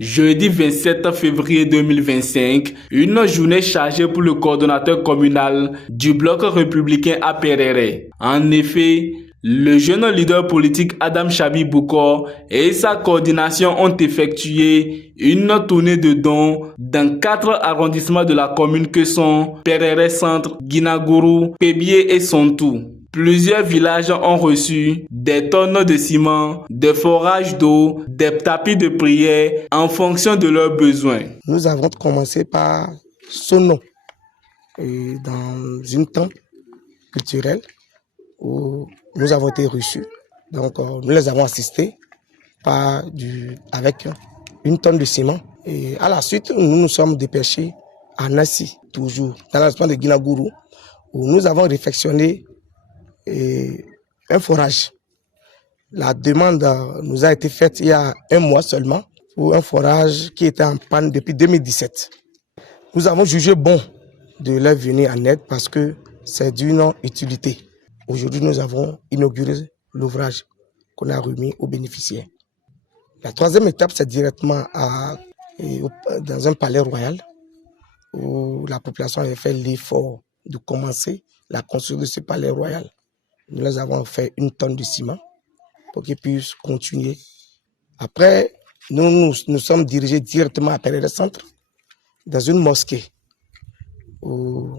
Jeudi 27 février 2025, une journée chargée pour le coordonnateur communal du bloc républicain à Perere. En effet, le jeune leader politique Adam Chabi Bokor et sa coordination ont effectué une tournée de dons dans 4 arrondissements de la commune que sont Perere Centre, Guinagourou, Pébié et Sontou. Plusieurs villages ont reçu des tonnes de ciment, des forages d'eau, des tapis de prière en fonction de leurs besoins. Nous avons commencé par Sono, dans une temple culturelle où nous avons été reçus. Donc nous les avons assistés avec une tonne de ciment. Et à la suite, nous nous sommes dépêchés à Nassi, toujours dans l'arrondissement de Guinagourou, où nous avons réfectionné un forage. La demande nous a été faite il y a un mois seulement pour un forage qui était en panne depuis 2017. Nous avons jugé bon de leur venir en aide parce que c'est d'une utilité. Aujourd'hui, nous avons inauguré l'ouvrage qu'on a remis aux bénéficiaires. La troisième étape, c'est directement dans un palais royal où la population avait fait l'effort de commencer la construction de ce palais royal. Nous les avons fait une tonne de ciment pour qu'ils puissent continuer. Après, nous sommes dirigés directement à Perere Centre, dans une mosquée où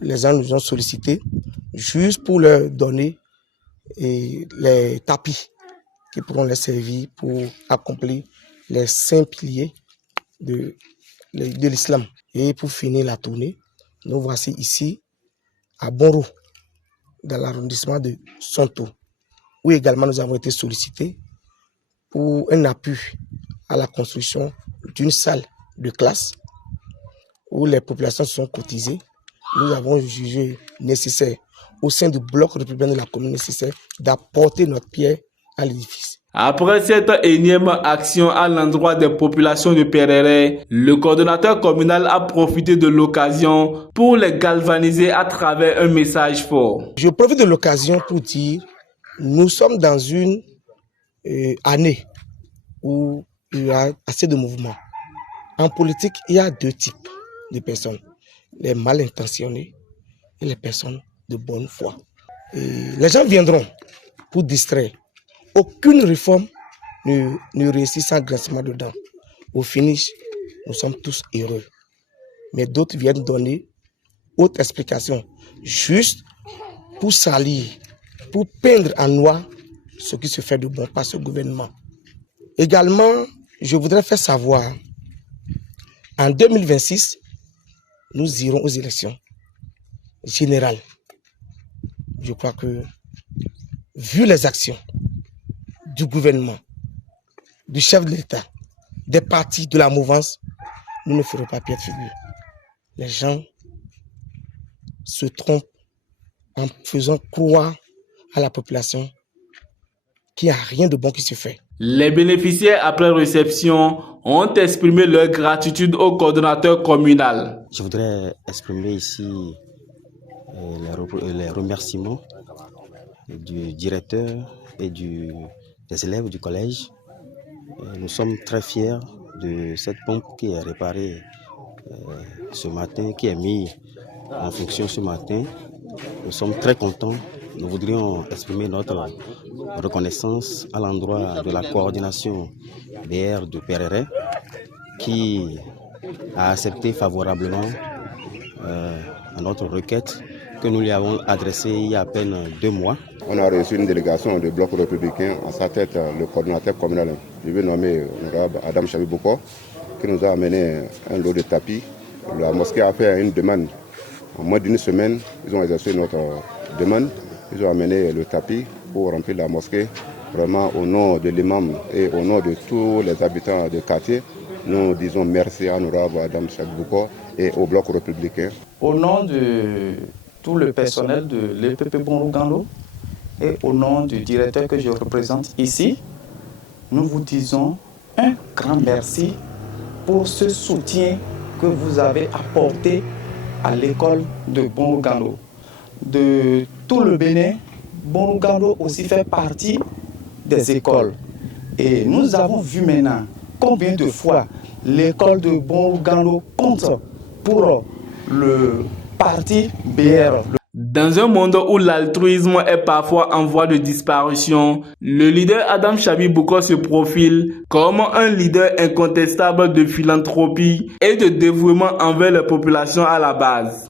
les gens nous ont sollicité juste pour leur donner les tapis qui pourront les servir pour accomplir les 5 piliers de l'islam. Et pour finir la tournée, nous voici ici à Bonrou, dans l'arrondissement de Sonto, où également nous avons été sollicités pour un appui à la construction d'une salle de classe où les populations se sont cotisées. Nous avons jugé nécessaire, au sein du bloc républicain de la commune nécessaire, d'apporter notre pierre à l'édifice. Après cette énième action à l'endroit des populations de Perere, le coordonnateur communal a profité de l'occasion pour les galvaniser à travers un message fort. Je profite de l'occasion pour dire, nous sommes dans une année où il y a assez de mouvements. En politique, il y a 2 types de personnes, les mal intentionnées et les personnes de bonne foi. Les gens viendront pour distraire. Aucune réforme ne réussit sans grincement de dents. Au finish, nous sommes tous heureux. Mais d'autres viennent donner autre explication, juste pour salir, pour peindre en noir ce qui se fait de bon par ce gouvernement. Également, je voudrais faire savoir, en 2026, nous irons aux élections générales. Je crois que, vu les actions du gouvernement, du chef de l'État, des partis, de la mouvance, nous ne ferons pas pied de figure. Les gens se trompent en faisant croire à la population qu'il n'y a rien de bon qui se fait. Les bénéficiaires, après réception, ont exprimé leur gratitude au coordonnateur communal. Je voudrais exprimer ici les remerciements du directeur et des élèves du collège. Nous sommes très fiers de cette pompe qui est réparée ce matin, qui est mise en fonction ce matin. Nous sommes très contents. Nous voudrions exprimer notre reconnaissance à l'endroit de la coordination BR de Perere qui a accepté favorablement à notre requête que nous lui avons adressée il y a à peine 2 mois. On a reçu une délégation du bloc républicain, à sa tête le coordinateur communal, je vais nommer l'honorable Adam Chabi Bokor, qui nous a amené un lot de tapis. La mosquée a fait une demande. En moins d'1 semaine, ils ont exercé notre demande. Ils ont amené le tapis pour remplir la mosquée. Vraiment, au nom de l'imam et au nom de tous les habitants du quartier, nous disons merci à l'honorable Adam Chabi Bokor et au bloc républicain. Au nom de tout le personnel de l'EPP Bonrou-Ganlo et au nom du directeur que je représente ici, nous vous disons un grand merci pour ce soutien que vous avez apporté à l'école de Bonrou-Ganlo. De tout le Bénin, Bonrou-Ganlo aussi fait partie des écoles. Et nous avons vu maintenant combien de fois l'école de Bonrugano compte pour le parti BR. Dans un monde où l'altruisme est parfois en voie de disparition, le leader Adam Chabi Boko se profile comme un leader incontestable de philanthropie et de dévouement envers les populations à la base.